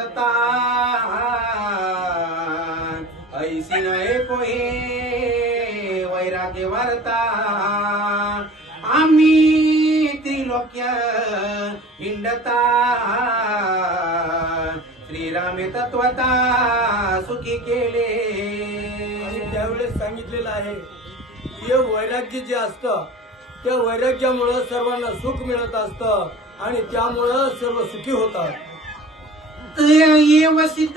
सतता ऐसी नये कोहे वैराग्य वारता। आम्ही त्रिलोक्य हिंडता। श्रीरामे तत्वता सुखी केले। त्यावेळेस सांगितलेलं आहे हे वैराग्य जे असतं त्या वैराग्यामुळं सर्वांना सुख मिळत असतं आणि त्यामुळं सर्व सुखी होतात. ये वसित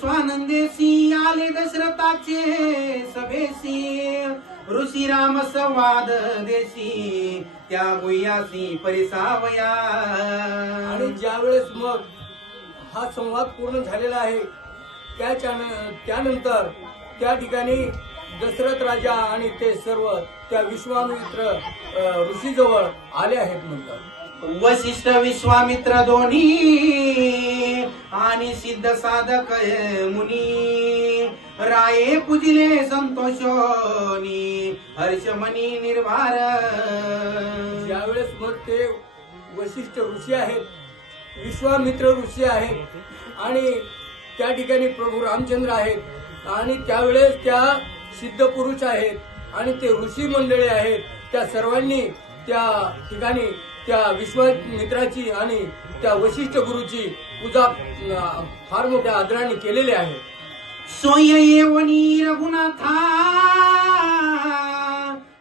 स्वानंदेसी आले दशरथाचे सभेसी. ऋषी राम संवाद देशी त्या गुह्यासी परिसावया. आणि ज्यावेळेस मग हा संवाद पूर्ण झालेला आहे त्याच्या त्यानंतर त्या ठिकाणी दशरथ राजा आणि ते सर्व त्या विश्वामित्र ऋषीजवळ आले आहेत म्हणतात. वशिष्ठ विश्वामित्र दोन्ही सिद्ध साधक मुनी। राये पूजिले संतोषोनी हर्षमणी निर्वार। ज्यावेळेस मग ते वशिष्ठ ऋषी आहेत विश्वामित्र ऋषी आहेत आणि त्या ठिकाणी प्रभू रामचंद्र आहेत आणि त्यावेळेस त्या सिद्ध पुरुष आहेत आणि ते ऋषी मंडळी आहेत त्या सर्वांनी त्या ठिकाणी त्या विश्वामित्राची आणि त्या वशिष्ठ गुरुची पूजा फार मोठ्या आदराने केलेली आहे. सोय रघुनाथा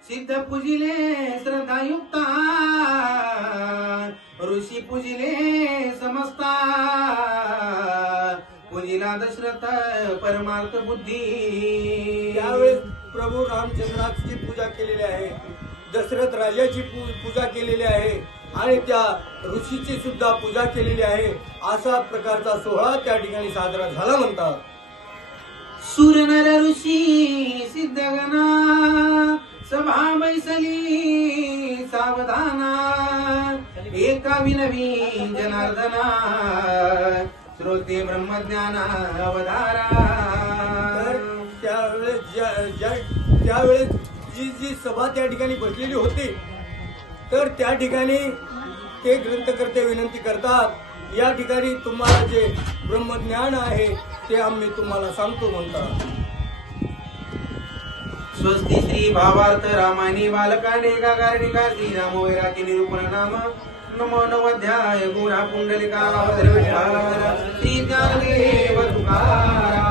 सिद्ध पूजिले श्रद्धायुक्ता ऋषी पूजिले समस्ता पूजिला दशरथ परमार्थ बुद्धी. त्यावेळेस प्रभू रामचंद्राची पूजा केलेली आहे दशरथ राजाची पू- पूजा केलेली आहे. आणि त्या ऋषीची सुद्धा पूजा केलेली आहे. असा प्रकारचा सोहळा त्या ठिकाणी साजरा झाला म्हणतात. सुर नर ऋषी सिद्धगणा सभा बैसली सावधाना एका विनवी जनार्दना श्रोते ब्रह्मज्ञाना अवधारा त्यावेळेस ज्या- त्यावेळेस जी जी सभा त्या ठिकाणी बसलेली होती तर त्या ठिकाणी ते ग्रंथकर्ते विनंती करतात या ठिकाणी तुम्हाला जे ब्रह्मज्ञान आहे ते आम्ही तुम्हाला सांगतो म्हणतात. स्वस्ती श्री भावार्थ रामायणी बालकांडे गागार्णिका श्रीराम वैराग्य निरूपण नाम. नमो नवध्याय गुणा पुंडलिका अवधर विठाल श्री ज्ञानदेव तुकाराम.